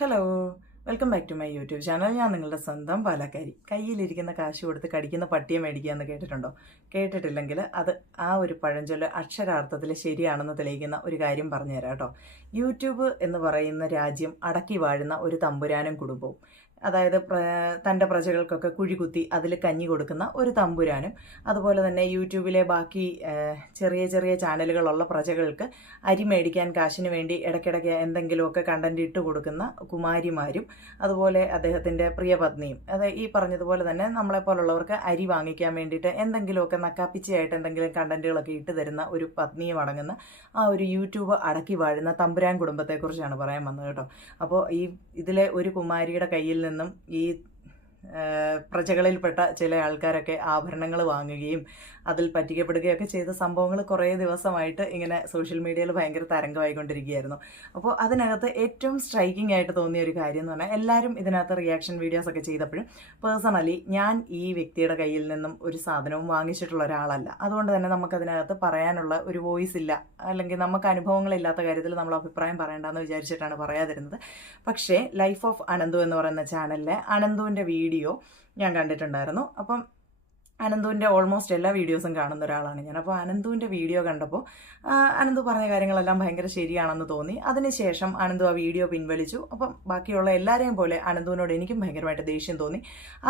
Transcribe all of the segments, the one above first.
Hello welcome back to my YouTube channel ഞാൻ നിങ്ങളുടെ സ്വന്തം പാലക്കാരി. കയ്യിലിരിക്കുന്ന കാശ് കൊടുത്ത് കടിക്കുന്ന പട്ടിയെ മേടിക്കുക എന്ന് കേട്ടിട്ടുണ്ടോ? കേട്ടിട്ടില്ലെങ്കിൽ അത് ആ ഒരു പഴഞ്ചൊല്ല് അക്ഷരാർത്ഥത്തിൽ ശരിയാണെന്ന് തെളിയിക്കുന്ന ഒരു കാര്യം പറഞ്ഞുതരാം കേട്ടോ. യൂട്യൂബ് എന്ന് പറയുന്ന രാജ്യം അടക്കി വാഴുന്ന ഒരു തമ്പുരാനും കുടുംബവും. അതായത് തന്റെ പ്രജകൾക്കൊക്കെ കുഴികുത്തി അതിൽ കഞ്ഞി കൊടുക്കുന്ന ഒരു തമ്പുരാനും അതുപോലെ തന്നെ യൂട്യൂബിലെ ബാക്കി ചെറിയ ചെറിയ ചാനലുകളുള്ള പ്രജകൾക്ക് അരി മേടിക്കാൻ കാശിന് വേണ്ടി ഇടയ്ക്കിടയ്ക്ക് എന്തെങ്കിലുമൊക്കെ കണ്ടന്റ് ഇട്ട് കൊടുക്കുന്ന കുമാരിമാരും അതുപോലെ അദ്ദേഹത്തിന്റെ പ്രിയപത്നിയും അത് ഈ പറഞ്ഞതുപോലെ തന്നെ നമ്മളെപ്പോലുള്ളവർക്ക് അരി വാങ്ങിക്കാൻ വേണ്ടിയിട്ട് എന്തെങ്കിലുമൊക്കെ നക്കാപ്പിച്ചയായിട്ട് എന്തെങ്കിലും കണ്ടന്റുകളൊക്കെ ഇട്ട് തരുന്ന ഒരു പത്നിയും അടങ്ങുന്ന ആ ഒരു യൂട്യൂബ് അടക്കി വാഴുന്ന തമ്പുരാൻ കുടുംബത്തെക്കുറിച്ചാണ് പറയാൻ വന്നത് കേട്ടോ. അപ്പോൾ ഈ ഇതിലെ ഒരു കുമാരിയുടെ കയ്യിൽ നിന്നും ഈ പ്രജകളിൽപ്പെട്ട ചില ആൾക്കാരൊക്കെ ആഭരണങ്ങൾ വാങ്ങുകയും അതിൽ പറ്റിക്കപ്പെടുകയൊക്കെ ചെയ്ത സംഭവങ്ങൾ കുറേ ദിവസമായിട്ട് ഇങ്ങനെ സോഷ്യൽ മീഡിയയിൽ ഭയങ്കര തരംഗമായിക്കൊണ്ടിരിക്കുകയായിരുന്നു. അപ്പോൾ അതിനകത്ത് ഏറ്റവും സ്ട്രൈക്കിംഗ് ആയിട്ട് തോന്നിയ ഒരു കാര്യം എന്ന് പറഞ്ഞാൽ എല്ലാവരും ഇതിനകത്ത് റിയാക്ഷൻ വീഡിയോസ് ഒക്കെ ചെയ്തപ്പോഴും പേഴ്സണലി ഞാൻ ഈ വ്യക്തിയുടെ കയ്യിൽ നിന്നും ഒരു സാധനവും വാങ്ങിച്ചിട്ടുള്ള ഒരാളല്ല. അതുകൊണ്ട് തന്നെ നമുക്കതിനകത്ത് പറയാനുള്ള ഒരു വോയിസ് ഇല്ല. അല്ലെങ്കിൽ നമുക്ക് അനുഭവങ്ങളില്ലാത്ത കാര്യത്തിൽ നമ്മൾ അഭിപ്രായം പറയേണ്ടെന്ന് വിചാരിച്ചിട്ടാണ് പറയാതിരുന്നത്. പക്ഷേ ലൈഫ് ഓഫ് അനന്തു എന്ന് പറയുന്ന ചാനലിലെ അനന്തുവിന്റെ വീഡിയോ ഞാൻ കണ്ടിട്ടുണ്ടായിരുന്നു. അപ്പം അനന്തുവിന്റെ ഓൾമോസ്റ്റ് എല്ലാ വീഡിയോസും കാണുന്ന ഒരാളാണ് ഞാൻ. അപ്പോൾ അനന്തുവിന്റെ വീഡിയോ കണ്ടപ്പോൾ അനന്തു പറഞ്ഞ കാര്യങ്ങളെല്ലാം ഭയങ്കര ശരിയാണെന്ന് തോന്നി. അതിനുശേഷം അനന്തു ആ വീഡിയോ പിൻവലിച്ചു. അപ്പം ബാക്കിയുള്ള എല്ലാവരെയും പോലെ അനന്തുവിനോട് എനിക്കും ഭയങ്കരമായിട്ട് ദേഷ്യം തോന്നി.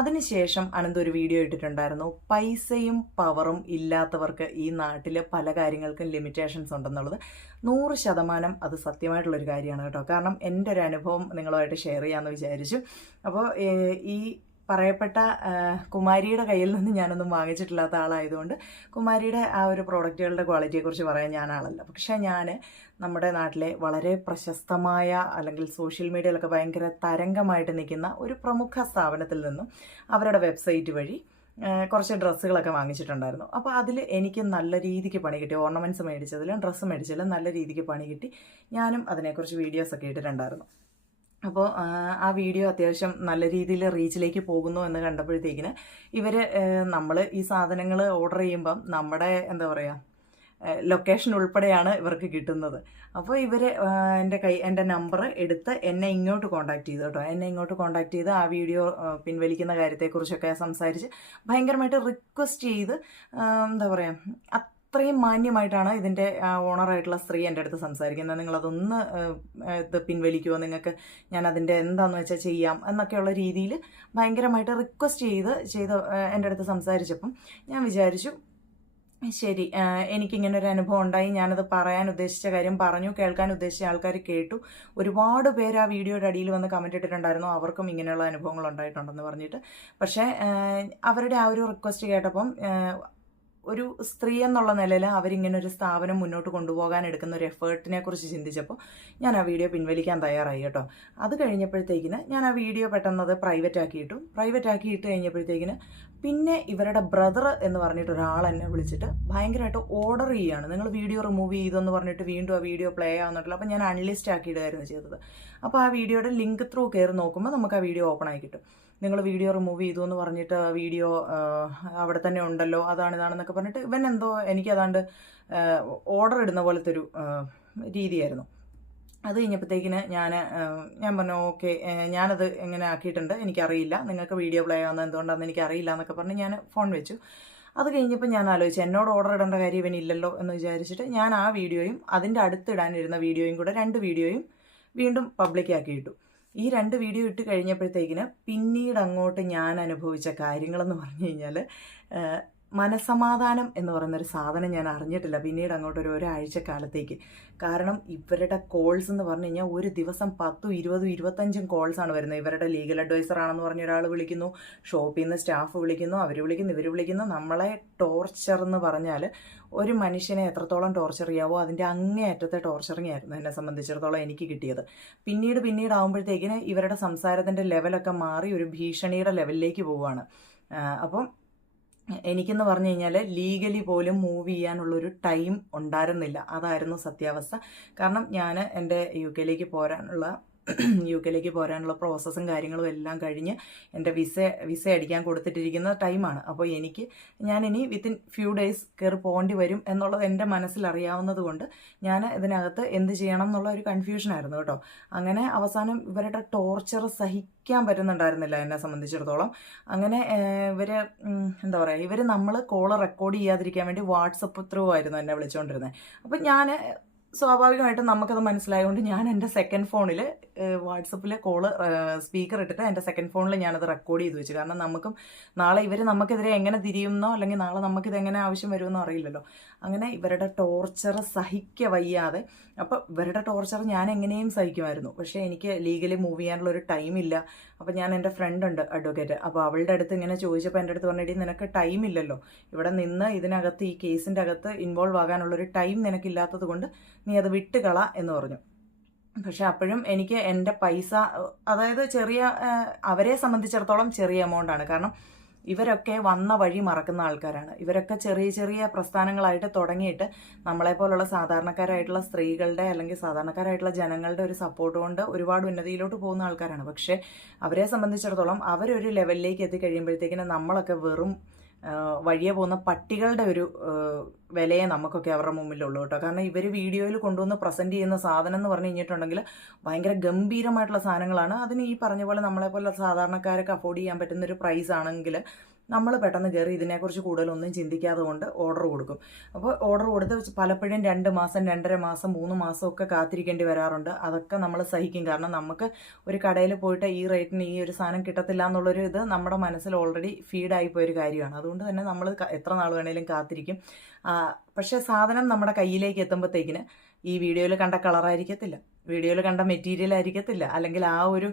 അതിനുശേഷം അനന്തു ഒരു വീഡിയോ ഇട്ടിട്ടുണ്ടായിരുന്നു. പൈസയും പവറും ഇല്ലാത്തവർക്ക് ഈ നാട്ടിൽ പല കാര്യങ്ങൾക്കും ലിമിറ്റേഷൻസ് ഉണ്ടെന്നുള്ളത് നൂറ് ശതമാനം അത് സത്യമായിട്ടുള്ളൊരു കാര്യമാണ് കേട്ടോ. കാരണം എന്റെ ഒരു അനുഭവം നിങ്ങളുമായിട്ട് ഷെയർ ചെയ്യാമെന്ന് വിചാരിച്ചു. അപ്പോൾ ഈ പറയപ്പെട്ട കുമാരിയുടെ കയ്യിൽ നിന്ന് ഞാനൊന്നും വാങ്ങിച്ചിട്ടില്ലാത്ത ആളായതുകൊണ്ട് കുമാരിയുടെ ആ ഒരു പ്രോഡക്റ്റുകളുടെ ക്വാളിറ്റിയെക്കുറിച്ച് പറയാൻ ഞാൻ പക്ഷേ ഞാൻ നമ്മുടെ നാട്ടിലെ വളരെ പ്രശസ്തമായ അല്ലെങ്കിൽ സോഷ്യൽ മീഡിയയിലൊക്കെ ഭയങ്കര തരംഗമായിട്ട് നിൽക്കുന്ന ഒരു പ്രമുഖ സ്ഥാപനത്തിൽ നിന്നും അവരുടെ വെബ്സൈറ്റ് വഴി കുറച്ച് ഡ്രസ്സുകളൊക്കെ വാങ്ങിച്ചിട്ടുണ്ടായിരുന്നു. അപ്പോൾ അതിൽ എനിക്ക് നല്ല രീതിക്ക് പണി കിട്ടി. ഓർണമെന്റ്സ് മേടിച്ചതിലും ഡ്രസ്സ് മേടിച്ചതിലും നല്ല രീതിക്ക് പണി കിട്ടി. ഞാനും അതിനെക്കുറിച്ച് വീഡിയോസൊക്കെ ഇട്ടിട്ടുണ്ടായിരുന്നു. അപ്പോൾ ആ വീഡിയോ അത്യാവശ്യം നല്ല രീതിയിൽ റീച്ചിലേക്ക് പോകുന്നു എന്ന് കണ്ടപ്പോഴത്തേക്കിന് ഇവർ നമ്മൾ ഈ സാധനങ്ങൾ ഓർഡർ ചെയ്യുമ്പം നമ്മുടെ എന്താ പറയുക ലൊക്കേഷൻ ഉൾപ്പെടെയാണ് ഇവർക്ക് കിട്ടുന്നത്. അപ്പോൾ ഇവർ എന്റെ കൈ എന്റെ നമ്പർ എടുത്ത് എന്നെ ഇങ്ങോട്ട് കോൺടാക്ട് ചെയ്തു കേട്ടോ. എന്നെ ഇങ്ങോട്ട് കോൺടാക്ട് ചെയ്ത് ആ വീഡിയോ പിൻവലിക്കുന്ന കാര്യത്തെക്കുറിച്ചൊക്കെ സംസാരിച്ച് ഭയങ്കരമായിട്ട് റിക്വസ്റ്റ് ചെയ്ത് എന്താ പറയുക അത്രയും മാന്യമായിട്ടാണ് ഇതിന്റെ ഓണറായിട്ടുള്ള സ്ത്രീ എന്റെ അടുത്ത് സംസാരിക്കുന്നത്. നിങ്ങളതൊന്ന് ഇത് പിൻവലിക്കുമോ നിങ്ങൾക്ക് ഞാൻ അതിന്റെ എന്താണെന്ന് വെച്ചാൽ ചെയ്യാം എന്നൊക്കെയുള്ള രീതിയിൽ ഭയങ്കരമായിട്ട് റിക്വസ്റ്റ് ചെയ്ത് ചെയ്ത് എന്റെ അടുത്ത് സംസാരിച്ചപ്പം ഞാൻ വിചാരിച്ചു ശരി എനിക്കിങ്ങനെ ഒരു അനുഭവം ഉണ്ടായി. ഞാനത് പറയാൻ ഉദ്ദേശിച്ച കാര്യം പറഞ്ഞു കേൾക്കാൻ ഉദ്ദേശിച്ച ആൾക്കാർ കേട്ടു. ഒരുപാട് പേര് ആ വീഡിയോയുടെ അടിയിൽ വന്ന് കമന്റ് ഇട്ടിട്ടുണ്ടായിരുന്നു. അവർക്കും ഇങ്ങനെയുള്ള അനുഭവങ്ങൾ ഉണ്ടായിട്ടുണ്ടെന്ന് പറഞ്ഞിട്ട്. പക്ഷേ അവരുടെ ആ ഒരു റിക്വസ്റ്റ് കേട്ടപ്പം ഒരു സ്ത്രീ എന്നുള്ള നിലയിൽ അവരിങ്ങനെ ഒരു സ്ഥാപനം മുന്നോട്ട് കൊണ്ടുപോകാൻ എടുക്കുന്ന ഒരു എഫേർട്ടിനെ കുറിച്ച് ചിന്തിച്ചപ്പോൾ ഞാൻ ആ വീഡിയോ പിൻവലിക്കാൻ തയ്യാറായി കേട്ടോ. അത് കഴിഞ്ഞപ്പോഴത്തേക്കിന് ഞാൻ ആ വീഡിയോ പെട്ടെന്ന് പ്രൈവറ്റ് ആക്കിയിട്ടു. പ്രൈവറ്റ് ആക്കിയിട്ട് കഴിഞ്ഞപ്പോഴത്തേക്കിന് പിന്നെ ഇവരുടെ ബ്രദർ എന്ന് പറഞ്ഞിട്ട് ഒരാൾ എന്നെ വിളിച്ചിട്ട് ഭയങ്കരമായിട്ട് ഓർഡർ ചെയ്യുകയാണ്. നിങ്ങൾ വീഡിയോ റിമൂവ് ചെയ്തെന്ന് പറഞ്ഞിട്ട് വീണ്ടും ആ വീഡിയോ പ്ലേ ആവുന്നുണ്ടല്ലോ. അപ്പോൾ ഞാൻ അൺലിസ്റ്റ് ആക്കിയിടുകയായിരുന്നു ചെയ്തത്. അപ്പോൾ ആ വീഡിയോയുടെ ലിങ്ക് ത്രൂ കയറി നോക്കുമ്പോൾ നമുക്ക് ആ വീഡിയോ ഓപ്പൺ ആയി കിട്ടും. നിങ്ങൾ വീഡിയോ റിമൂവ് ചെയ്തു എന്ന് പറഞ്ഞിട്ട് വീഡിയോ അവിടെ തന്നെ ഉണ്ടല്ലോ അതാണ് ഇതാണെന്നൊക്കെ പറഞ്ഞിട്ട് ഇവൻ എന്തോ എനിക്കതാണ്ട് ഓർഡർ ഇടുന്ന പോലത്തെ ഒരു രീതിയായിരുന്നു. അത് കഴിഞ്ഞപ്പോഴത്തേക്കിന് ഞാൻ ഞാൻ പറഞ്ഞു ഓക്കെ ഞാനത് എങ്ങനെ ആക്കിയിട്ടുണ്ട് എനിക്കറിയില്ല. നിങ്ങൾക്ക് വീഡിയോ പ്ലേ ആവുന്നത് എന്തുകൊണ്ടാണെന്ന് എനിക്കറിയില്ല എന്നൊക്കെ പറഞ്ഞ് ഞാൻ ഫോൺ വെച്ചു. അത് കഴിഞ്ഞപ്പോൾ ഞാൻ ആലോചിച്ചു എന്നോട് ഓർഡർ ഇടേണ്ട കാര്യം ഇവനില്ലല്ലോ എന്ന് വിചാരിച്ചിട്ട് ഞാൻ ആ വീഡിയോയും അതിന്റെ അടുത്തിടാനിരുന്ന വീഡിയോയും കൂടെ രണ്ട് വീഡിയോയും വീണ്ടും പബ്ലിക്കാക്കി ആക്കിയിട്ടു. ഈ രണ്ട് വീഡിയോ ഇട്ട് കഴിഞ്ഞപ്പോഴത്തേക്കിന് പിന്നീട് അങ്ങോട്ട് ഞാൻ അനുഭവിച്ച കാര്യങ്ങളെന്ന് പറഞ്ഞു കഴിഞ്ഞാൽ മനസമാധാനം എന്ന് പറയുന്ന ഒരു സാധനം ഞാൻ അറിഞ്ഞിട്ടില്ല. പിന്നീട് അങ്ങോട്ട് ഒരു ഒരാഴ്ച കാലത്തേക്ക് കാരണം ഇവരുടെ കോൾസ് എന്ന് പറഞ്ഞു കഴിഞ്ഞാൽ ഒരു ദിവസം പത്തും ഇരുപതും ഇരുപത്തഞ്ചും കോൾസാണ് വരുന്നത്. ഇവരുടെ ലീഗൽ അഡ്വൈസർ ആണെന്ന് പറഞ്ഞ ഒരാൾ വിളിക്കുന്നു ഷോപ്പിൽ നിന്ന് സ്റ്റാഫ് വിളിക്കുന്നു അവർ വിളിക്കുന്നു ഇവർ വിളിക്കുന്നു. നമ്മളെ ടോർച്ചർ എന്ന് പറഞ്ഞാൽ ഒരു മനുഷ്യനെ എത്രത്തോളം ടോർച്ചർ ചെയ്യാവോ അതിന്റെ അങ്ങേയറ്റത്തെ ടോർച്ചറിങ് ആയിരുന്നു എന്നെ സംബന്ധിച്ചിടത്തോളം എനിക്ക് കിട്ടിയത്. പിന്നീട് പിന്നീട് ആകുമ്പോഴത്തേക്കിന് ഇവരുടെ സംസാരത്തിന്റെ ലെവലൊക്കെ മാറി ഒരു ഭീഷണിയുടെ ലെവലിലേക്ക് പോവുകയാണ്. അപ്പം എനിക്കെന്ന് പറഞ്ഞു കഴിഞ്ഞാൽ ലീഗലി പോലും മൂവ് ചെയ്യാനുള്ളൊരു ടൈം ഉണ്ടായിരുന്നില്ല. അതായിരുന്നു സത്യാവസ്ഥ. കാരണം ഞാൻ എന്റെ യു കെയിലേക്ക് പോരാനുള്ള യു കെയിലേക്ക് പോരാനുള്ള പ്രോസസ്സും കാര്യങ്ങളും എല്ലാം കഴിഞ്ഞ് എന്റെ വിസ വിസ അടിക്കാൻ കൊടുത്തിട്ടിരിക്കുന്ന ടൈമാണ് അപ്പോൾ എനിക്ക് ഞാൻ ഇനി വിത്തിൻ ഫ്യൂ ഡേയ്സ് കയറി പോകേണ്ടി വരും എന്നുള്ളത് എന്റെ മനസ്സിൽ അറിയാവുന്നതുകൊണ്ട് ഞാൻ ഇതിനകത്ത് എന്ത് ചെയ്യണം എന്നുള്ള ഒരു കൺഫ്യൂഷനായിരുന്നു കേട്ടോ. അങ്ങനെ അവസാനം ഇവരുടെ ടോർച്ചർ സഹിക്കാൻ പറ്റുന്നുണ്ടായിരുന്നില്ല എന്നെ സംബന്ധിച്ചിടത്തോളം. അങ്ങനെ ഇവർ എന്താ പറയുക ഇവർ നമ്മൾ കോൾ റെക്കോർഡ് ചെയ്യാതിരിക്കാൻ വേണ്ടി വാട്സപ്പ് ത്രൂ ആയിരുന്നു എന്നെ വിളിച്ചുകൊണ്ടിരുന്നത് അപ്പം ഞാൻ സ്വാഭാവികമായിട്ടും നമുക്കത് മനസ്സിലായതുകൊണ്ട് ഞാൻ എന്റെ സെക്കൻഡ് ഫോണിൽ വാട്സപ്പിൽ കോൾ സ്പീക്കർ ഇട്ടിട്ട് എന്റെ സെക്കൻഡ് ഫോണിൽ ഞാനത് റെക്കോർഡ് ചെയ്ത് വെച്ചു. കാരണം നമുക്കും നാളെ ഇവർ നമുക്കെതിരെ എങ്ങനെ തിരിയുമെന്നോ അല്ലെങ്കിൽ നാളെ നമുക്കിത് എങ്ങനെ ആവശ്യം വരുമെന്നോ അറിയില്ലല്ലോ. അങ്ങനെ ഇവരുടെ ടോർച്ചർ സഹിക്ക വയ്യാതെ അപ്പോൾ ഇവരുടെ ടോർച്ചർ ഞാൻ എങ്ങനെയും സഹിക്കുമായിരുന്നു. പക്ഷേ എനിക്ക് ലീഗലി മൂവ് ചെയ്യാനുള്ള ഒരു ടൈം ഇല്ല. അപ്പോൾ ഞാൻ എന്റെ ഫ്രണ്ട് ഉണ്ട് അഡ്വക്കേറ്റ് അപ്പോൾ അവളുടെ അടുത്ത് ഇങ്ങനെ ചോദിച്ചപ്പോൾ എന്റെ അടുത്ത് പറഞ്ഞിട്ട് നിനക്ക് ടൈം ഇല്ലല്ലോ. ഇവിടെ നിന്ന് ഇതിനകത്ത് ഈ കേസിന്റെ അകത്ത് ഇൻവോൾവ് ആകാനുള്ളൊരു ടൈം നിനക്കില്ലാത്തത് കൊണ്ട് നീ അത് വിട്ടുകള എന്ന് പറഞ്ഞു. പക്ഷെ അപ്പോഴും എനിക്ക് എന്റെ പൈസ അതായത് ചെറിയ അവരെ സംബന്ധിച്ചിടത്തോളം ചെറിയ എമൗണ്ട് ആണ്. കാരണം ഇവരൊക്കെ വന്ന വഴി മറക്കുന്ന ആൾക്കാരാണ്. ഇവരൊക്കെ ചെറിയ ചെറിയ പ്രസ്ഥാനങ്ങളായിട്ട് തുടങ്ങിയിട്ട് നമ്മളെപ്പോലുള്ള സാധാരണക്കാരായിട്ടുള്ള സ്ത്രീകളുടെ അല്ലെങ്കിൽ സാധാരണക്കാരായിട്ടുള്ള ജനങ്ങളുടെ ഒരു സപ്പോർട്ട് കൊണ്ട് ഒരുപാട് ഉന്നതിയിലോട്ട് പോകുന്ന ആൾക്കാരാണ്. പക്ഷേ അവരെ സംബന്ധിച്ചിടത്തോളം അവരൊരു ലെവലിലേക്ക് എത്തിക്കഴിയുമ്പോഴത്തേക്കിന് നമ്മളൊക്കെ വെറും വഴിയെ പോകുന്ന പട്ടികളുടെ ഒരു വിലയെ നമുക്കൊക്കെ അവരുടെ മുമ്പിലുള്ളൂ കേട്ടോ. കാരണം ഇവർ വീഡിയോയിൽ കൊണ്ടുവന്ന് പ്രസന്റ് ചെയ്യുന്ന സാധനം എന്ന് പറഞ്ഞു കഴിഞ്ഞിട്ടുണ്ടെങ്കിൽ ഭയങ്കര ഗംഭീരമായിട്ടുള്ള സാധനങ്ങളാണ്. അതിന് ഈ പറഞ്ഞ പോലെ നമ്മളെപ്പോലെ സാധാരണക്കാരൊക്കെ അഫോർഡ് ചെയ്യാൻ പറ്റുന്ന ഒരു പ്രൈസ് ആണെങ്കിൽ നമ്മൾ പെട്ടെന്ന് കയറി ഇതിനെക്കുറിച്ച് കൂടുതലൊന്നും ചിന്തിക്കാതെ കൊണ്ട് ഓർഡർ കൊടുക്കും. അപ്പോൾ ഓർഡർ കൊടുത്ത് പലപ്പോഴും രണ്ട് മാസം രണ്ടര മാസം മൂന്ന് മാസം ഒക്കെ കാത്തിരിക്കേണ്ടി വരാറുണ്ട്. അതൊക്കെ നമ്മൾ സഹിക്കും. കാരണം നമുക്ക് ഒരു കടയിൽ പോയിട്ട് ഈ റേറ്റിന് ഈ ഒരു സാധനം കിട്ടത്തില്ല എന്നുള്ളൊരു ഇത് നമ്മുടെ മനസ്സിൽ ഓൾറെഡി ഫീഡായി പോയൊരു കാര്യമാണ്. അതുകൊണ്ട് തന്നെ നമ്മൾ എത്ര നാൾ വേണേലും കാത്തിരിക്കും. പക്ഷേ സാധനം നമ്മുടെ കയ്യിലേക്ക് എത്തുമ്പോഴത്തേക്കിന് ഈ വീഡിയോയിൽ കണ്ട കളറായിരിക്കത്തില്ല വീഡിയോയിൽ കണ്ട മെറ്റീരിയൽ ആയിരിക്കത്തില്ല. അല്ലെങ്കിൽ ആ ഒരു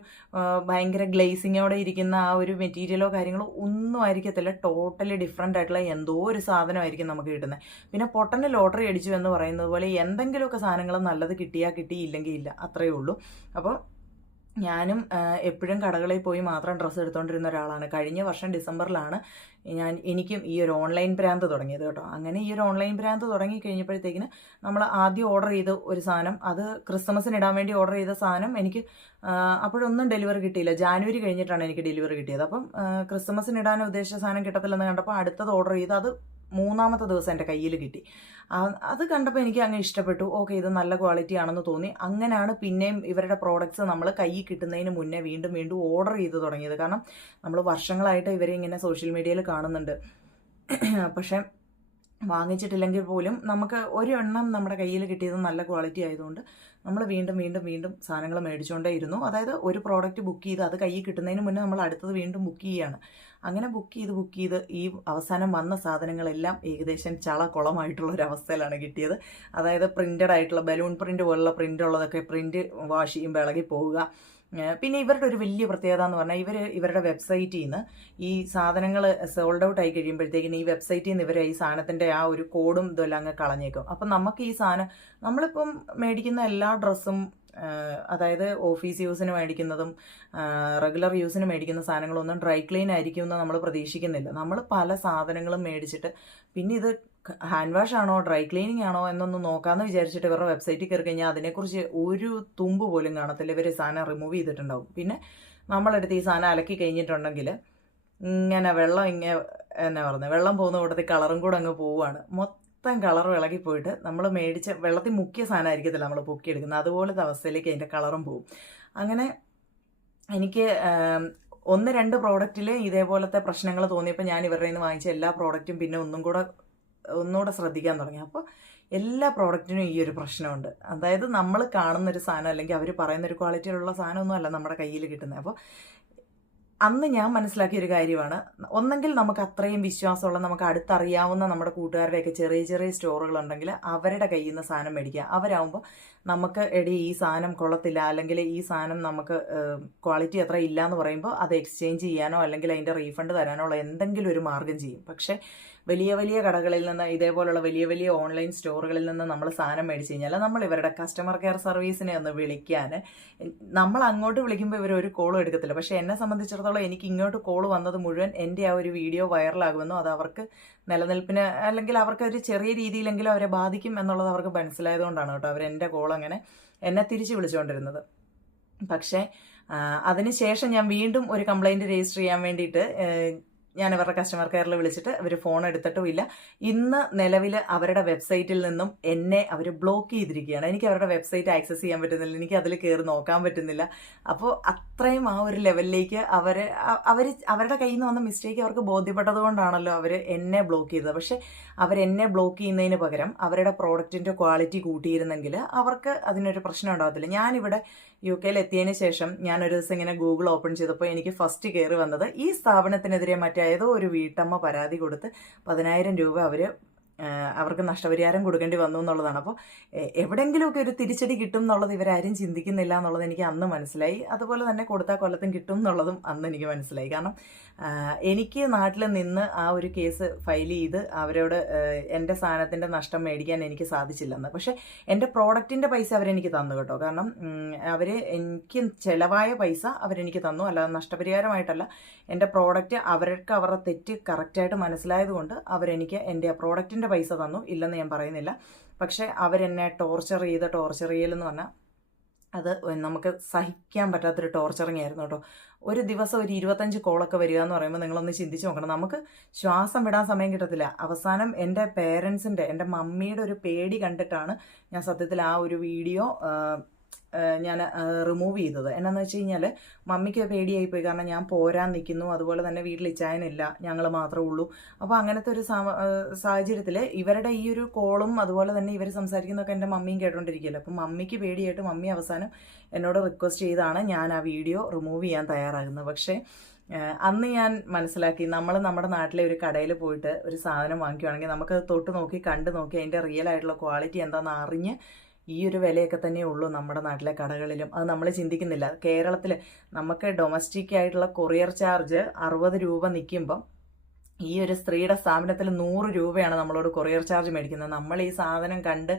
ഭയങ്കര ഗ്ലേസിങ്ങോടെ ഇരിക്കുന്ന ആ ഒരു മെറ്റീരിയലോ കാര്യങ്ങളോ ഒന്നും ആയിരിക്കത്തില്ല. ടോട്ടലി ഡിഫറെന്റ് ആയിട്ടുള്ള എന്തോ ഒരു സാധനമായിരിക്കും നമുക്ക് കിട്ടുന്നത് പിന്നെ പൊട്ടന് ലോട്ടറി അടിച്ചു എന്ന് പറയുന്നത് പോലെ എന്തെങ്കിലുമൊക്കെ സാധനങ്ങൾ നല്ലത് കിട്ടിയാൽ കിട്ടിയില്ലെങ്കിൽ ഇല്ല. അത്രയേ ഉള്ളൂ. അപ്പോൾ ഞാനും എപ്പോഴും കടകളിൽ പോയി മാത്രം ഡ്രസ്സ് എടുത്തുകൊണ്ടിരുന്ന ഒരാളാണ്. കഴിഞ്ഞ വർഷം ഡിസംബറിലാണ് ഞാൻ എനിക്കും ഈ ഒരു ഓൺലൈൻ ഭ്രാന്ത് തുടങ്ങിയത് കേട്ടോ. അങ്ങനെ ഈ ഒരു ഓൺലൈൻ ഭ്രാന്ത് തുടങ്ങി കഴിഞ്ഞപ്പോഴത്തേക്കിന് നമ്മൾ ആദ്യം ഓർഡർ ചെയ്ത ഒരു സാധനം അത് ക്രിസ്മസിന് ഇടാൻ വേണ്ടി ഓർഡർ ചെയ്ത സാധനം എനിക്ക് അപ്പോഴൊന്നും ഡെലിവറി കിട്ടിയില്ല. ജാനുവരി കഴിഞ്ഞിട്ടാണ് എനിക്ക് ഡെലിവറി കിട്ടിയത്. അപ്പം ക്രിസ്മസിന് ഇടാൻ ഉദ്ദേശിച്ച സാധനം കിട്ടത്തില്ലെന്ന് കണ്ടപ്പോൾ അടുത്തത് ഓർഡർ ചെയ്ത് അത് മൂന്നാമത്തെ ദിവസം എന്റെ കയ്യിൽ കിട്ടി. അത് കണ്ടപ്പോൾ എനിക്ക് അങ്ങ് ഇഷ്ടപ്പെട്ടു. ഓക്കെ ഇത് നല്ല ക്വാളിറ്റി ആണെന്ന് തോന്നി. അങ്ങനെയാണ് പിന്നെയും ഇവരുടെ പ്രോഡക്റ്റ്സ് നമ്മൾ കയ്യിൽ കിട്ടുന്നതിന് മുന്നേ വീണ്ടും വീണ്ടും ഓർഡർ ചെയ്ത് തുടങ്ങിയത്. കാരണം നമ്മൾ വർഷങ്ങളായിട്ട് ഇവരെ ഇങ്ങനെ സോഷ്യൽ മീഡിയയിൽ കാണുന്നുണ്ട്. പക്ഷേ വാങ്ങിച്ചിട്ടില്ലെങ്കിൽ പോലും നമുക്ക് ഒരെണ്ണം നമ്മുടെ കയ്യിൽ കിട്ടിയത് നല്ല ക്വാളിറ്റി ആയതുകൊണ്ട് നമ്മൾ വീണ്ടും വീണ്ടും വീണ്ടും സാധനങ്ങൾ മേടിച്ചുകൊണ്ടേയിരുന്നു. അതായത് ഒരു പ്രോഡക്റ്റ് ബുക്ക് ചെയ്ത് അത് കയ്യിൽ കിട്ടുന്നതിന് മുന്നേ നമ്മൾ അടുത്തത് വീണ്ടും ബുക്ക് ചെയ്യുകയാണ്. അങ്ങനെ ബുക്ക് ചെയ്ത് ബുക്ക് ചെയ്ത് ഈ അവസാനം വന്ന സാധനങ്ങളെല്ലാം ഏകദേശം ചള കുളമായിട്ടുള്ള ഒരു അവസ്ഥയിലാണ് കിട്ടിയത്. അതായത് പ്രിന്റഡ് ആയിട്ടുള്ള ബലൂൺ പ്രിന്റ് പോലുള്ള പ്രിന്റ് ഉള്ളതൊക്കെ പ്രിന്റ് വാഷ് ചെയ്യുമ്പോൾ ഇളകി പോവുക. പിന്നെ ഇവരുടെ ഒരു വലിയ പ്രത്യേകത എന്ന് പറഞ്ഞാൽ ഇവർ ഇവരുടെ വെബ്സൈറ്റിൽ നിന്ന് ഈ സാധനങ്ങൾ സോൾഡ് ഔട്ട് ആയി കഴിയുമ്പോഴത്തേക്കിന് ഈ വെബ്സൈറ്റിൽ നിന്ന് ഇവർ ഈ സാധനത്തിന്റെ ആ ഒരു കോഡും ഇതെല്ലാം അങ്ങ് കളഞ്ഞേക്കും. അപ്പം നമുക്ക് ഈ സാധനം നമ്മളിപ്പം മേടിക്കുന്ന എല്ലാ ഡ്രസ്സും അതായത് ഓഫീസ് യൂസിന് മേടിക്കുന്നതും റെഗുലർ യൂസിന് മേടിക്കുന്ന സാധനങ്ങളൊന്നും ഡ്രൈ ക്ലീൻ ആയിരിക്കും എന്ന് നമ്മൾ പ്രതീക്ഷിക്കുന്നില്ല. നമ്മൾ പല സാധനങ്ങളും മേടിച്ചിട്ട് പിന്നെ ഇത് ഹാൻഡ് വാഷ് ആണോ ഡ്രൈ ക്ലീനിങ് ആണോ എന്നൊന്നും നോക്കാമെന്ന് വിചാരിച്ചിട്ട് ഇവരുടെ വെബ്സൈറ്റിൽ കയറി കഴിഞ്ഞാൽ അതിനെക്കുറിച്ച് ഒരു തുമ്പ് പോലും കാണത്തില്ല. ഇവർ സാധനം റിമൂവ് ചെയ്തിട്ടുണ്ടാവും. പിന്നെ നമ്മളെടുത്ത് ഈ സാധനം അലക്കി കഴിഞ്ഞിട്ടുണ്ടെങ്കിൽ ഇങ്ങനെ വെള്ളം ഇങ്ങനെ എന്നാ പറയുന്നത് വെള്ളം പോകുന്ന കൂട്ടത്തിൽ കളറും കൂടെ അങ്ങ് പോവുകയാണ്. മൊത്തം കളർ ഇളകിപ്പോയിട്ട് നമ്മൾ മേടിച്ച വെള്ളത്തിൽ മുക്കിയ സാധനമായിരിക്കത്തില്ല നമ്മൾ പൊക്കിയെടുക്കുന്നത്. അതുപോലത്തെ അവസ്ഥയിലേക്ക് അതിന്റെ കളറും പോവും. അങ്ങനെ എനിക്ക് ഒന്ന് രണ്ട് പ്രോഡക്റ്റിൽ ഇതേപോലത്തെ പ്രശ്നങ്ങൾ തോന്നിയപ്പോൾ ഞാൻ ഇവരുടെ നിന്ന് വാങ്ങിച്ച എല്ലാ പ്രോഡക്റ്റും പിന്നെ ഒന്നും കൂടെ ഒന്നുകൂടെ ശ്രദ്ധിക്കാൻ തുടങ്ങി. അപ്പോൾ എല്ലാ പ്രോഡക്റ്റിനും ഈ ഒരു പ്രശ്നമുണ്ട്. അതായത് നമ്മൾ കാണുന്ന ഒരു സാധനം അല്ലെങ്കിൽ അവർ പറയുന്ന ഒരു ക്വാളിറ്റിയിലുള്ള സാധനമൊന്നും അല്ല നമ്മുടെ കയ്യിൽ കിട്ടുന്നത്. അപ്പോൾ അന്ന് ഞാൻ മനസ്സിലാക്കിയ ഒരു കാര്യമാണ്. ഒന്നെങ്കിൽ നമുക്ക് അത്രയും വിശ്വാസമുള്ള നമുക്ക് അടുത്തറിയാവുന്ന നമ്മുടെ കൂട്ടുകാരുടെയൊക്കെ ചെറിയ ചെറിയ സ്റ്റോറുകൾ ഉണ്ടെങ്കിൽ അവരുടെ കയ്യിൽ നിന്ന് സാധനം മേടിക്കുക. അവരാകുമ്പോൾ നമുക്ക് എടി ഈ സാധനം കൊള്ളത്തില്ല അല്ലെങ്കിൽ ഈ സാധനം നമുക്ക് ക്വാളിറ്റി അത്ര ഇല്ല എന്ന് പറയുമ്പോൾ അത് എക്സ്ചേഞ്ച് ചെയ്യാനോ അല്ലെങ്കിൽ അതിന്റെ റീഫണ്ട് തരാനോ ഉള്ള എന്തെങ്കിലും ഒരു മാർഗം ചെയ്യും. പക്ഷേ വലിയ വലിയ കടകളിൽ നിന്ന് ഇതേപോലുള്ള വലിയ വലിയ ഓൺലൈൻ സ്റ്റോറുകളിൽ നിന്ന് നമ്മൾ സാധനം മേടിച്ച് കഴിഞ്ഞാൽ നമ്മൾ ഇവരുടെ കസ്റ്റമർ കെയർ സർവീസിനെ ഒന്ന് വിളിക്കാൻ നമ്മൾ അങ്ങോട്ട് വിളിക്കുമ്പോൾ ഇവർ ഒരു കോളും എടുക്കത്തില്ല. പക്ഷേ എന്നെ സംബന്ധിച്ചിടത്തോളം എനിക്ക് ഇങ്ങോട്ട് കോൾ വന്നത് മുഴുവൻ എന്റെ ആ ഒരു വീഡിയോ വൈറലാകുമെന്നോ അത് അവർക്ക് നിലനിൽപ്പിന് അല്ലെങ്കിൽ അവർക്ക് ഒരു ചെറിയ രീതിയിലെങ്കിലും അവരെ ബാധിക്കും എന്നുള്ളത് അവർക്ക് മനസ്സിലായതുകൊണ്ടാണ് കേട്ടോ അവർ എന്റെ കോൾ അങ്ങനെ എന്നെ തിരിച്ച് വിളിച്ചുകൊണ്ടിരുന്നത് പക്ഷേ അതിനുശേഷം ഞാൻ വീണ്ടും ഒരു കംപ്ലൈന്റ് രജിസ്റ്റർ ചെയ്യാൻ വേണ്ടിയിട്ട് ഞാൻ അവരുടെ കസ്റ്റമർ കെയറിൽ വിളിച്ചിട്ട് അവർ ഫോൺ എടുത്തിട്ടുമില്ല ഇന്ന് നിലവിൽ അവരുടെ വെബ്സൈറ്റിൽ നിന്നും എന്നെ അവർ ബ്ലോക്ക് ചെയ്തിരിക്കുകയാണ്. എനിക്ക് അവരുടെ വെബ്സൈറ്റ് ആക്സസ് ചെയ്യാൻ പറ്റുന്നില്ല. എനിക്ക് അതിൽ കയറി നോക്കാൻ പറ്റുന്നില്ല. അപ്പോൾ അത്രയും ആ ഒരു ലെവലിലേക്ക് അവർ അവർ അവരുടെ കയ്യിൽ നിന്ന് വന്ന മിസ്റ്റേക്ക് അവർക്ക് ബോധ്യപ്പെട്ടത് കൊണ്ടാണല്ലോ അവർ എന്നെ ബ്ലോക്ക് ചെയ്തത്. പക്ഷേ അവരെന്നെ ബ്ലോക്ക് ചെയ്യുന്നതിന് പകരം അവരുടെ പ്രോഡക്റ്റിന്റെ ക്വാളിറ്റി കൂട്ടിയിരുന്നെങ്കിൽ അവർക്ക് അതിനൊരു പ്രശ്നം ഉണ്ടാകത്തില്ല ഞാനിവിടെ യു കെയിൽ എത്തിയതിന് ശേഷം ഞാൻ ഒരു ദിവസം ഇങ്ങനെ ഗൂഗിൾ ഓപ്പൺ ചെയ്തപ്പോൾ എനിക്ക് ഫസ്റ്റ് കയറി വന്നത് ഈ സ്ഥാപനത്തിനെതിരെ മറ്റേതോ ഒരു വീട്ടമ്മ പരാതി കൊടുത്ത് പതിനായിരം രൂപ അവർ അവർക്ക് നഷ്ടപരിഹാരം കൊടുക്കേണ്ടി വന്നു എന്നുള്ളതാണ്. അപ്പോൾ എവിടെയെങ്കിലുമൊക്കെ ഒരു തിരിച്ചടി കിട്ടും എന്നുള്ളത് ഇവരാരും ചിന്തിക്കുന്നില്ല എന്നുള്ളത് എനിക്ക് അന്ന് മനസ്സിലായി. അതുപോലെ തന്നെ കൊടുത്താൽ കൊല്ലത്തും കിട്ടും എന്നുള്ളതും അന്ന് എനിക്ക് മനസ്സിലായി. കാരണം എനിക്ക് നാട്ടിൽ നിന്ന് ആ ഒരു കേസ് ഫയൽ ചെയ്ത് അവരോട് എന്റെ സാധനത്തിന്റെ നഷ്ടം മേടിക്കാൻ എനിക്ക് സാധിച്ചില്ലെന്ന്. പക്ഷേ എന്റെ പ്രോഡക്റ്റിന്റെ പൈസ അവരെനിക്ക് തന്നു കേട്ടോ. കാരണം അവർ എനിക്ക് ചിലവായ പൈസ അവരെനിക്ക് തന്നു. അല്ലാതെ നഷ്ടപരിഹാരമായിട്ടല്ല. എന്റെ പ്രോഡക്റ്റ് അവർക്ക് അവരുടെ തെറ്റ് കറക്റ്റായിട്ട് മനസ്സിലായതുകൊണ്ട് അവരെനിക്ക് എന്റെ പ്രോഡക്റ്റിന്റെ പൈസ തന്നു. ഇല്ലെന്ന് ഞാൻ പറയുന്നില്ല. പക്ഷേ അവരെന്നെ ടോർച്ചർ ചെയ്ത് ടോർച്ചർ ചെയ്യലെന്ന് പറഞ്ഞാൽ അത് നമുക്ക് സഹിക്കാൻ പറ്റാത്തൊരു ടോർച്ചറിങ് ആയിരുന്നു കേട്ടോ. ഒരു ദിവസം ഒരു ഇരുപത്തഞ്ച് കോളൊക്കെ വരിക എന്ന് പറയുമ്പോൾ നിങ്ങളൊന്ന് ചിന്തിച്ച് നോക്കണം. നമുക്ക് ശ്വാസം വിടാൻ സമയം കിട്ടത്തില്ല. അവസാനം എന്റെ പേരൻസിന്റെ എന്റെ മമ്മിയുടെ ഒരു പേടി കണ്ടിട്ടാണ് ഞാൻ സത്യത്തിൽ ആ ഒരു വീഡിയോ ഞാൻ റിമൂവ് ചെയ്തത്. എന്നാന്ന് വെച്ച് കഴിഞ്ഞാൽ മമ്മിക്ക് പേടിയായി പോയി. കാരണം ഞാൻ പോരാൻ നിൽക്കുന്നു അതുപോലെ തന്നെ വീട്ടിൽ ഇച്ചായനില്ല. ഞങ്ങൾ മാത്രമേ ഉള്ളൂ. അപ്പോൾ അങ്ങനത്തെ ഒരു സാഹചര്യത്തിൽ ഇവരുടെ ഈ ഒരു കോളും അതുപോലെ തന്നെ ഇവർ സംസാരിക്കുന്നതൊക്കെ എന്റെ മമ്മിയും കേട്ടോണ്ടിരിക്കുകയല്ലോ അപ്പം മമ്മിക്ക് പേടിയായിട്ട് മമ്മി അവസാനം എന്നോട് റിക്വസ്റ്റ് ചെയ്താണ് ഞാൻ ആ വീഡിയോ റിമൂവ് ചെയ്യാൻ തയ്യാറാകുന്നത്. പക്ഷേ അന്ന് ഞാൻ മനസ്സിലാക്കി നമ്മൾ നമ്മുടെ നാട്ടിലെ ഒരു കടയിൽ പോയിട്ട് ഒരു സാധനം വാങ്ങിക്കുകയാണെങ്കിൽ നമുക്ക് തൊട്ട് നോക്കി കണ്ടു നോക്കി അതിന്റെ റിയൽ ആയിട്ടുള്ള ക്വാളിറ്റി എന്താണെന്ന് അറിഞ്ഞ് ഈ ഒരു വിലയൊക്കെ തന്നെ ഉള്ളൂ നമ്മുടെ നാട്ടിലെ കടകളിലും. അത് നമ്മൾ ചിന്തിക്കുന്നില്ല. കേരളത്തിൽ നമുക്ക് ഡൊമസ്റ്റിക് ആയിട്ടുള്ള കൊറിയർ ചാർജ് അറുപത് രൂപ നിൽക്കുമ്പം ഈ ഒരു സ്ത്രീയുടെ സ്ഥാപനത്തിൽ നൂറ് രൂപയാണ് നമ്മളോട് കൊറിയർ ചാർജ് മേടിക്കുന്നത്. നമ്മൾ ഈ സാധനം കണ്ട്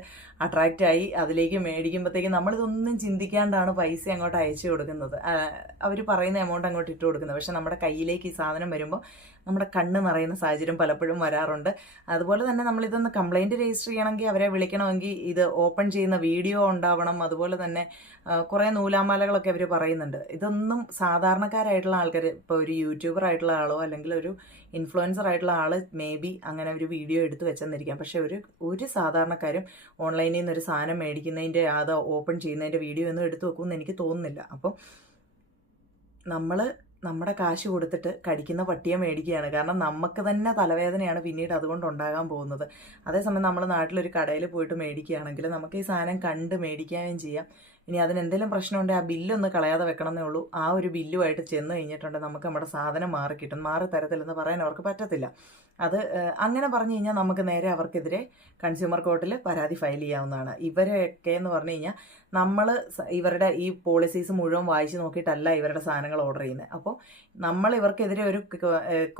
അട്രാക്റ്റ് ആയി അതിലേക്ക് മേടിക്കുമ്പോഴത്തേക്കും നമ്മളിതൊന്നും ചിന്തിക്കാണ്ടാണ് പൈസ അങ്ങോട്ട് അയച്ചു കൊടുക്കുന്നത്. അവർ പറയുന്ന എമൗണ്ട് അങ്ങോട്ട് ഇട്ട് കൊടുക്കുന്നത്. പക്ഷെ നമ്മുടെ കയ്യിലേക്ക് ഈ സാധനം വരുമ്പോൾ നമ്മുടെ കണ്ണ് നിറയുന്ന സാഹചര്യം പലപ്പോഴും വരാറുണ്ട്. അതുപോലെ തന്നെ നമ്മളിതൊന്ന് കംപ്ലൈന്റ് രജിസ്റ്റർ ചെയ്യണമെങ്കിൽ അവരെ വിളിക്കണമെങ്കിൽ ഇത് ഓപ്പൺ ചെയ്യുന്ന വീഡിയോ ഉണ്ടാവണം. അതുപോലെ തന്നെ കുറേ നൂലാമാലകളൊക്കെ അവർ പറയുന്നുണ്ട്. ഇതൊന്നും സാധാരണക്കാരായിട്ടുള്ള ആൾക്കാർ ഇപ്പോൾ ഒരു യൂട്യൂബർ ആയിട്ടുള്ള ആളോ അല്ലെങ്കിൽ ഒരു ഇൻഫ്ലുവൻസർ ആയിട്ടുള്ള ആൾ മേ ബി അങ്ങനെ ഒരു വീഡിയോ എടുത്ത് വെച്ചെന്നിരിക്കാം. പക്ഷേ ഒരു ഒരു സാധാരണക്കാരും ഓൺലൈനിൽ നിന്ന് ഒരു സാധനം മേടിക്കുന്നതിന്റെ അത് ഓപ്പൺ ചെയ്യുന്നതിന്റെ വീഡിയോ ഒന്നും എടുത്തു വെക്കുമെന്ന് എനിക്ക് തോന്നുന്നില്ല. അപ്പോൾ നമ്മൾ നമ്മുടെ കാശ് കൊടുത്തിട്ട് കടിക്കുന്ന പട്ടിയെ മേടിക്കുകയാണ്. കാരണം നമുക്ക് തന്നെ തലവേദനയാണ് പിന്നീട് അതുകൊണ്ട് ഉണ്ടാകാൻ പോകുന്നത്. അതേസമയം നമ്മൾ നാട്ടിലൊരു കടയിൽ പോയിട്ട് മേടിക്കുകയാണെങ്കിൽ നമുക്ക് ഈ സാധനം കണ്ട് മേടിക്കുകയും ചെയ്യാം. ഇനി അതിന് എന്തെങ്കിലും പ്രശ്നമുണ്ടെങ്കിൽ ആ ബില്ലൊന്ന് കളയാതെ വെക്കണമെന്നേ ഉള്ളൂ. ആ ഒരു ബില്ലുമായിട്ട് ചെന്ന് കഴിഞ്ഞിട്ടുണ്ടെങ്കിൽ നമുക്ക് നമ്മുടെ സാധനം മാറി കിട്ടും. മാറി തരത്തില്ലെന്ന് പറയാൻ അവർക്ക് പറ്റത്തില്ല. അത് അങ്ങനെ പറഞ്ഞു കഴിഞ്ഞാൽ നമുക്ക് നേരെ അവർക്കെതിരെ കൺസ്യൂമർ കോർട്ടിൽ പരാതി ഫയൽ ചെയ്യാവുന്നതാണ്. ഇവരെയൊക്കെ എന്ന് പറഞ്ഞു കഴിഞ്ഞാൽ നമ്മൾ ഇവരുടെ ഈ പോളിസീസ് മുഴുവൻ വായിച്ച് നോക്കിയിട്ടല്ല ഇവരുടെ സാധനങ്ങൾ ഓർഡർ ചെയ്യുന്നത്. അപ്പോൾ നമ്മൾ ഇവർക്കെതിരെ ഒരു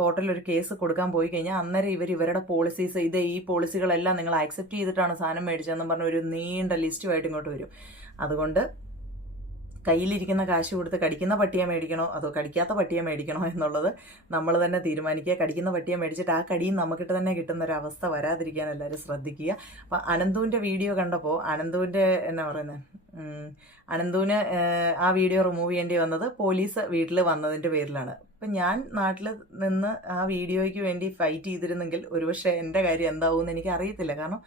കോർട്ടിൽ ഒരു കേസ് കൊടുക്കാൻ പോയി കഴിഞ്ഞാൽ അന്നേരം ഇവർ ഇവരുടെ പോളിസീസ് ഇത് ഈ പോളിസികളെല്ലാം നിങ്ങൾ ആക്സെപ്റ്റ് ചെയ്തിട്ടാണ് സാധനം മേടിച്ചതെന്ന് പറഞ്ഞ ഒരു നീണ്ട ലിസ്റ്റുമായിട്ട് ഇങ്ങോട്ട് വരും. അതുകൊണ്ട് കയ്യിലിരിക്കുന്ന കാശ് കൊടുത്ത് കടിക്കുന്ന പട്ടിയെ മേടിക്കണോ? അതോ കടിക്കാത്ത പട്ടിയെ മേടിക്കണോ എന്നുള്ളത് നമ്മൾ തന്നെ തീരുമാനിക്കുക. കടിക്കുന്ന പട്ടിയെ മേടിച്ചിട്ട് ആ കടിയും നമുക്കിട്ട് തന്നെ കിട്ടുന്ന ഒരു അവസ്ഥ വരാതിരിക്കാൻ എല്ലാവരും ശ്രദ്ധിക്കുക. അപ്പം അനന്തുവിന്റെ വീഡിയോ കണ്ടപ്പോൾ അനന്തുവിന്റെ എന്നാ പറയുന്നത് അനന്തുവിന് ആ വീഡിയോ റിമൂവ് ചെയ്യേണ്ടി വന്നത് പോലീസ് വീട്ടിൽ വന്നതിന്റെ പേരിലാണ്. അപ്പം ഞാൻ നാട്ടിൽ നിന്ന് ആ വീഡിയോയ്ക്ക് വേണ്ടി ഫൈറ്റ് ചെയ്തിരുന്നെങ്കിൽ ഒരുപക്ഷെ എന്റെ കാര്യം എന്താവുമെന്ന് എനിക്ക് അറിയത്തില്ല കാരണം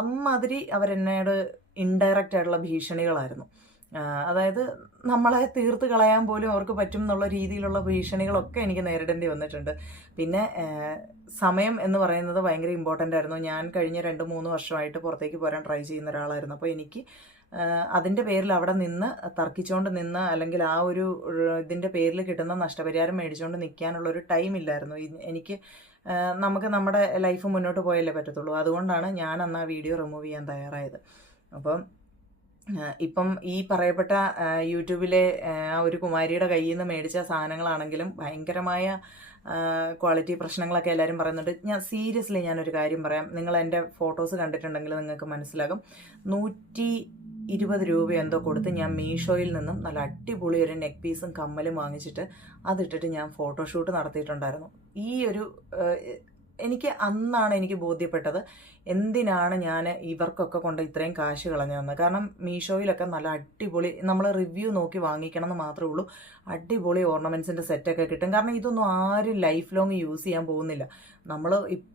അമ്മാതിരി അവരെന്നോട് ഇൻഡയറക്റ്റ് ആയിട്ടുള്ള ഭീഷണികളായിരുന്നു. അതായത് നമ്മളെ തീർത്ത് കളയാൻ പോലും അവർക്ക് പറ്റും എന്നുള്ള രീതിയിലുള്ള ഭീഷണികളൊക്കെ എനിക്ക് നേരിടേണ്ടി വന്നിട്ടുണ്ട്. പിന്നെ സമയം എന്ന് പറയുന്നത് ഭയങ്കര ഇമ്പോർട്ടന്റ് ആയിരുന്നു. ഞാൻ കഴിഞ്ഞ രണ്ട് മൂന്ന് വർഷമായിട്ട് പുറത്തേക്ക് പോരാൻ ട്രൈ ചെയ്യുന്ന ഒരാളായിരുന്നു. അപ്പോൾ എനിക്ക് അതിന്റെ പേരിൽ അവിടെ നിന്ന് തർക്കിച്ചുകൊണ്ട് നിന്ന് അല്ലെങ്കിൽ ആ ഒരു ഇതിന്റെ പേരിൽ കിട്ടുന്ന നഷ്ടപരിഹാരം മേടിച്ചുകൊണ്ട് നിൽക്കാനുള്ള ഒരു ടൈം ഇല്ലായിരുന്നു. എനിക്ക് നമുക്ക് നമ്മുടെ ലൈഫ് മുന്നോട്ട് പോയല്ലേ പറ്റത്തുള്ളൂ. അതുകൊണ്ടാണ് ഞാൻ അന്ന് ആ വീഡിയോ റിമൂവ് ചെയ്യാൻ തയ്യാറായത്. അപ്പം ഇപ്പം ഈ പറയപ്പെട്ട യൂട്യൂബിലെ ആ ഒരു കുമാരിയുടെ കയ്യിൽ നിന്ന് മേടിച്ച സാധനങ്ങളാണെങ്കിലും ഭയങ്കരമായ ക്വാളിറ്റി പ്രശ്നങ്ങളൊക്കെ എല്ലാവരും പറയുന്നുണ്ട്. ഞാൻ സീരിയസ്ലി ഞാനൊരു കാര്യം പറയാം. നിങ്ങൾ എന്റെ ഫോട്ടോസ് കണ്ടിട്ടുണ്ടെങ്കിൽ നിങ്ങൾക്ക് മനസ്സിലാകും. നൂറ്റി ഇരുപത് രൂപ എന്തോ കൊടുത്ത് ഞാൻ മീഷോയിൽ നിന്നും നല്ല അടിപൊളി ഒരു നെക്ക് പീസും കമ്മലും വാങ്ങിച്ചിട്ട് അതിട്ടിട്ട് ഞാൻ ഫോട്ടോഷൂട്ട് നടത്തിയിട്ടുണ്ടായിരുന്നു. ഈ ഒരു എനിക്ക് അന്നാണ് എനിക്ക് ബോധ്യപ്പെട്ടത് എന്തിനാണ് ഞാൻ ഇവർക്കൊക്കെ കൊണ്ട് ഇത്രയും കാശ് കളഞ്ഞതെന്ന് കാരണം മീഷോയിലൊക്കെ നല്ല അടിപൊളി നമ്മൾ റിവ്യൂ നോക്കി വാങ്ങിക്കണം എന്ന് മാത്രമേ ഉള്ളൂ. അടിപൊളി ഓർണമെന്റ്സിന്റെ സെറ്റൊക്കെ കിട്ടും. കാരണം ഇതൊന്നും ആരും ലൈഫ് ലോങ് യൂസ് ചെയ്യാൻ പോകുന്നില്ല. നമ്മൾ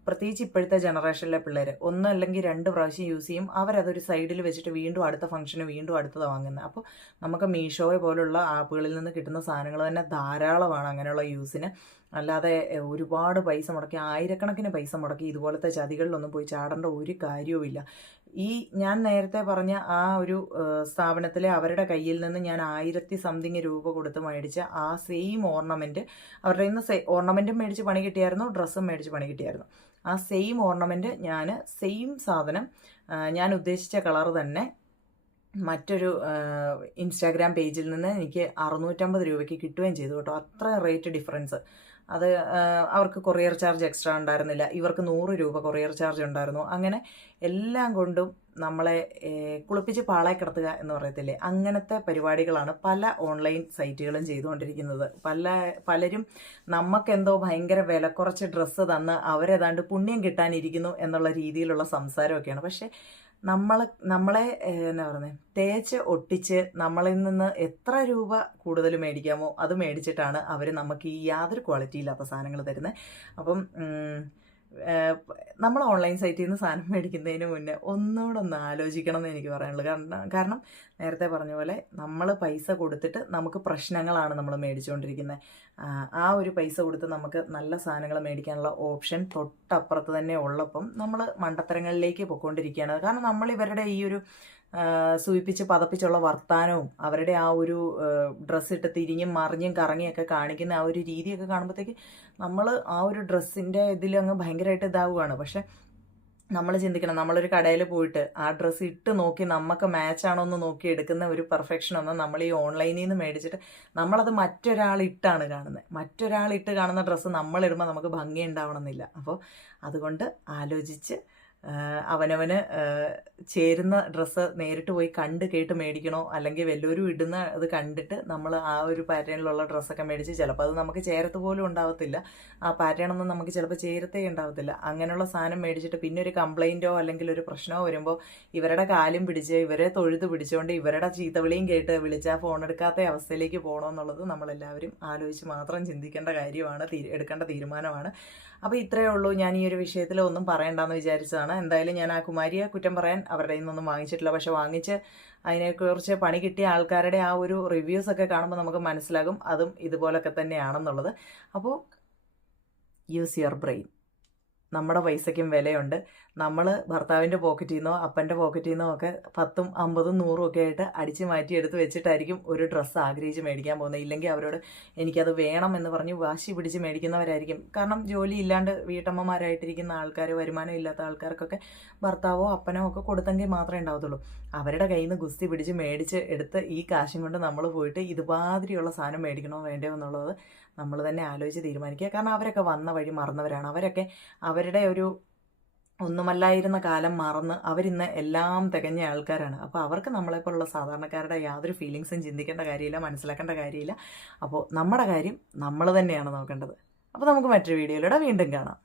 പ്രത്യേകിച്ച് ഇപ്പോഴത്തെ ജനറേഷനിലെ പിള്ളേർ ഒന്ന് അല്ലെങ്കിൽ രണ്ട് പ്രാവശ്യം യൂസ് ചെയ്യും അവരതൊരു സൈഡിൽ വെച്ചിട്ട് വീണ്ടും അടുത്ത ഫംഗ്ഷന് വീണ്ടും അടുത്തത് വാങ്ങുന്നത് അപ്പോൾ നമുക്ക് മീഷോയെ പോലുള്ള ആപ്പുകളിൽ നിന്ന് കിട്ടുന്ന സാധനങ്ങൾ തന്നെ ധാരാളമാണ് അങ്ങനെയുള്ള യൂസിന്. അല്ലാതെ ഒരുപാട് പൈസ മുടക്കി ആയിരക്കണക്കിന് പൈസ മുടക്കി ഇതുപോലത്തെ ചതികളിലൊന്നും പോയി ചാടേണ്ട ഒരു കാര്യവുമില്ല. ഈ ഞാൻ നേരത്തെ പറഞ്ഞ ആ ഒരു സ്ഥാപനത്തിലെ അവരുടെ കയ്യിൽ നിന്ന് ഞാൻ ആയിരത്തി സംതിങ് രൂപ കൊടുത്ത് മേടിച്ച ആ സെയിം ഓർണമെന്റ് അവരുടെ നിന്ന് ഓർണമെന്റും മേടിച്ച് പണി കിട്ടിയായിരുന്നു ഡ്രസ്സും മേടിച്ച് പണി കിട്ടിയായിരുന്നു. ആ സെയിം ഓർണമെന്റ് ഞാൻ സെയിം സാധനം ഞാൻ ഉദ്ദേശിച്ച കളർ തന്നെ മറ്റൊരു ഇൻസ്റ്റാഗ്രാം പേജിൽ നിന്ന് എനിക്ക് അറുന്നൂറ്റമ്പത് രൂപയ്ക്ക് കിട്ടുകയും ചെയ്തു കേട്ടോ. അത്ര റേറ്റ് ഡിഫറൻസ്. അത് അവർക്ക് കൊറിയർ ചാർജ് എക്സ്ട്രാ ഉണ്ടായിരുന്നില്ല. ഇവർക്ക് നൂറ് രൂപ കൊറിയർ ചാർജ് ഉണ്ടായിരുന്നു. അങ്ങനെ എല്ലാം കൊണ്ടും നമ്മളെ കുളിപ്പിച്ച് പാളായി കിടത്തുക എന്ന് പറയത്തില്ലേ? അങ്ങനത്തെ പരിപാടികളാണ് പല ഓൺലൈൻ സൈറ്റുകളും ചെയ്തുകൊണ്ടിരിക്കുന്നത്. പല പലരും നമുക്കെന്തോ ഭയങ്കര വില കുറച്ച് ഡ്രസ്സ് തന്ന് അവരേതാണ്ട് പുണ്യം കിട്ടാനിരിക്കുന്നു എന്നുള്ള രീതിയിലുള്ള സംസാരമൊക്കെയാണ്. പക്ഷേ നമ്മളെ ഏഹ്, എന്നാ പറയുന്നത് തേച്ച് ഒട്ടിച്ച് നമ്മളിൽ നിന്ന് എത്ര രൂപ കൂടുതൽ മേടിക്കാമോ അത് മേടിച്ചിട്ടാണ് അവർ നമുക്ക് ഈ യാതൊരു ക്വാളിറ്റി ഇല്ലാത്ത സാധനങ്ങൾ തരുന്നത് അപ്പം നമ്മൾ ഓൺലൈൻ സൈറ്റിൽ നിന്ന് സാധനം മേടിക്കുന്നതിന് മുന്നേ ഒന്നുകൂടെ ഒന്ന് ആലോചിക്കണം എന്ന് എനിക്ക് പറയാനുള്ളൂ. കാരണം കാരണം നേരത്തെ പറഞ്ഞ പോലെ നമ്മൾ പൈസ കൊടുത്തിട്ട് നമുക്ക് പ്രശ്നങ്ങളാണ് നമ്മൾ മേടിച്ചുകൊണ്ടിരിക്കുന്നത്. ആ, ആ ഒരു പൈസ കൊടുത്ത് നമുക്ക് നല്ല സാധനങ്ങൾ മേടിക്കാനുള്ള ഓപ്ഷൻ തൊട്ടപ്പുറത്ത് തന്നെ ഉള്ളപ്പം നമ്മൾ മണ്ടത്തരങ്ങളിലേക്ക് പൊയ്ക്കൊണ്ടിരിക്കുകയാണ്. കാരണം നമ്മൾ ഇവരുടെ ഈ ഒരു ആ, സൂയിപ്പിച്ച് പതപ്പിച്ചുള്ള വർത്താനവും അവരുടെ ആ ഒരു ഡ്രസ്സ് ഇട്ട് തിരിഞ്ഞും മറിഞ്ഞും കറങ്ങിയൊക്കെ കാണിക്കുന്ന ആ ഒരു രീതിയൊക്കെ കാണുമ്പോഴത്തേക്ക് നമ്മൾ ആ ഒരു ഡ്രസ്സിന്റെ ഇതിൽ അങ്ങ് ഭയങ്കരമായിട്ട് ഇതാവുകയാണ്. പക്ഷെ നമ്മൾ ചിന്തിക്കണം നമ്മളൊരു കടയിൽ പോയിട്ട് ആ ഡ്രസ്സ് ഇട്ട് നോക്കി നമുക്ക് മാച്ചാണോ എന്ന് നോക്കി എടുക്കുന്ന ഒരു പെർഫെക്ഷൻ ഒന്നും നമ്മൾ ഈ ഓൺലൈനിൽ നിന്ന് മേടിച്ചിട്ട് നമ്മളത് മറ്റൊരാൾ ഇട്ടാണ് കാണുന്നത് മറ്റൊരാൾ ഇട്ട് കാണുന്ന ഡ്രസ്സ് നമ്മളിടുമ്പോൾ നമുക്ക് ഭംഗി ഉണ്ടാവണമെന്നില്ല. അപ്പോൾ അതുകൊണ്ട് ആലോചിച്ച് അവനവന് ചേരുന്ന ഡ്രസ്സ് നേരിട്ട് പോയി കണ്ട് കേട്ട് മേടിക്കണോ? അല്ലെങ്കിൽ വല്ലവരും ഇടുന്ന അത് കണ്ടിട്ട് നമ്മൾ ആ ഒരു പാറ്റേണിലുള്ള ഡ്രസ്സൊക്കെ മേടിച്ച് ചിലപ്പോൾ അത് നമുക്ക് ചേരത്ത് പോലും ഉണ്ടാവത്തില്ല. ആ പാറ്റേൺ ഒന്നും നമുക്ക് ചിലപ്പോൾ ചേരത്തേ ഉണ്ടാവത്തില്ല. അങ്ങനെയുള്ള സാധനം മേടിച്ചിട്ട് പിന്നെ ഒരു കംപ്ലൈന്റോ അല്ലെങ്കിൽ ഒരു പ്രശ്നമോ വരുമ്പോൾ ഇവരുടെ കാലും പിടിച്ച് ഇവരെ തൊഴുത് പിടിച്ചുകൊണ്ട് ഇവരുടെ ചീത്തവിളിയും കേട്ട് വിളിച്ചാൽ ഫോൺ എടുക്കാത്ത അവസ്ഥയിലേക്ക് പോകണമെന്നുള്ളത് നമ്മളെല്ലാവരും ആലോചിച്ച് മാത്രം ചിന്തിക്കേണ്ട കാര്യമാണ് എടുക്കേണ്ട തീരുമാനമാണ്. അപ്പോൾ ഇത്രയേ ഉള്ളൂ. ഞാൻ ഈ ഒരു വിഷയത്തിൽ ഒന്നും പറയണ്ടെന്ന് വിചാരിച്ചതാണ്. എന്തായാലും ഞാൻ ആ കുമാരിയെ കുറ്റം പറയാൻ അവരുടെ നിന്നൊന്നും വാങ്ങിച്ചിട്ടില്ല. പക്ഷെ വാങ്ങിച്ച് അതിനെക്കുറിച്ച് പണി കിട്ടിയ ആൾക്കാരുടെ ആ ഒരു റിവ്യൂസ് ഒക്കെ കാണുമ്പോൾ നമുക്ക് മനസ്സിലാകും. അതും ഇതുപോലൊക്കെ തന്നെയാണെന്നുള്ളത്. അപ്പോൾ യൂസ് യുവർ ബ്രെയിൻ നമ്മുടെ പൈസയ്ക്കും വിലയുണ്ട്. നമ്മൾ ഭർത്താവിന്റെ പോക്കറ്റിൽ നിന്നോ അപ്പന്റെ പോക്കറ്റിൽ നിന്നോ ഒക്കെ പത്തും അമ്പതും നൂറും ഒക്കെ ആയിട്ട് അടിച്ച് മാറ്റി എടുത്ത് വെച്ചിട്ടായിരിക്കും ഒരു ഡ്രസ്സ് ആഗ്രഹിച്ച് മേടിക്കാൻ പോകുന്നത്. ഇല്ലെങ്കിൽ അവരോട് എനിക്കത് വേണം എന്ന് പറഞ്ഞ് വാശി പിടിച്ച് മേടിക്കുന്നവരായിരിക്കും. കാരണം ജോലി ഇല്ലാണ്ട് വീട്ടമ്മമാരായിട്ടിരിക്കുന്ന ആൾക്കാർ വരുമാനം ഇല്ലാത്ത ആൾക്കാർക്കൊക്കെ ഭർത്താവോ അപ്പനോ ഒക്കെ കൊടുത്തെങ്കിൽ മാത്രമേ ഉണ്ടാവത്തുള്ളൂ. അവരുടെ കയ്യിൽ നിന്ന് ഗുസ്തി പിടിച്ച് മേടിച്ച് എടുത്ത് ഈ കാശും കൊണ്ട് നമ്മൾ പോയിട്ട് ഇതുമാതിരിയുള്ള സാധനം മേടിക്കണോ വേണ്ടയോ എന്നുള്ളത് നമ്മൾ തന്നെ ആലോചിച്ച് തീരുമാനിക്കുക. കാരണം അവരൊക്കെ വന്ന വഴി മറന്നവരാണ്. അവരൊക്കെ അവരുടെ ഒരു ഒന്നുമല്ലായിരുന്ന കാലം മറന്ന് അവരിന്ന് എല്ലാം തികഞ്ഞ ആൾക്കാരാണ്. അപ്പോൾ അവർക്ക് നമ്മളെപ്പോലുള്ള സാധാരണക്കാരുടെ യാതൊരു ഫീലിങ്സും ചിന്തിക്കേണ്ട കാര്യമില്ല മനസ്സിലാക്കേണ്ട കാര്യമില്ല. അപ്പോൾ നമ്മുടെ കാര്യം നമ്മൾ തന്നെയാണ് നോക്കേണ്ടത്. അപ്പോൾ നമുക്ക് മറ്റൊരു വീഡിയോയിലൂടെ വീണ്ടും കാണാം.